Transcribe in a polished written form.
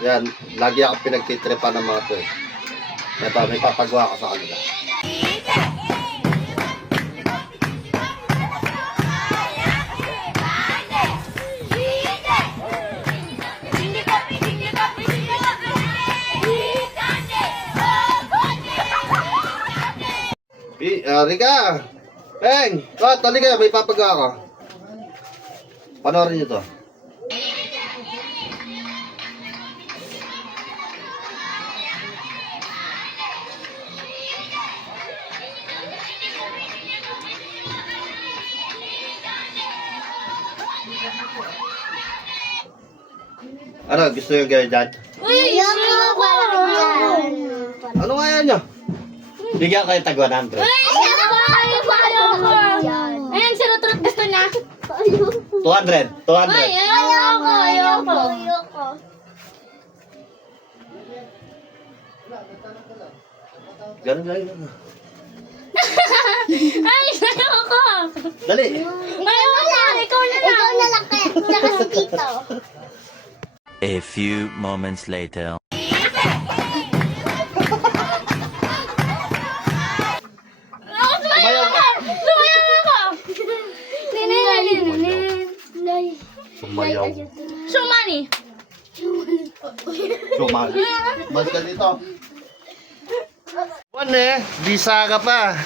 Yan, lagi ako pinagtitripan ng mga to eh. Ito, may papagawa ko sa kanila. Rika! Peng! Halika, may papagawa ko. Panoorin nyo to. Ano, gusto yung gawin dyan? Uy, ayoko! Ano nga yan nyo? Bigyan kayo tag 100. Uy, ayoko! Ayan, si Rutrut gusto niya. 200. 200. Uy, ayoko! Ganun lang. Ay, ayoko! Dali. Ayoko na! Ikaw na lang! Ikaw na lang kaya. Tsaka si Tito. A few moments later. Sumayaw ako! Sumayaw ako! Sumayaw. Sumani! Sumal. Balik ka dito. Juan eh, bisa ka pa.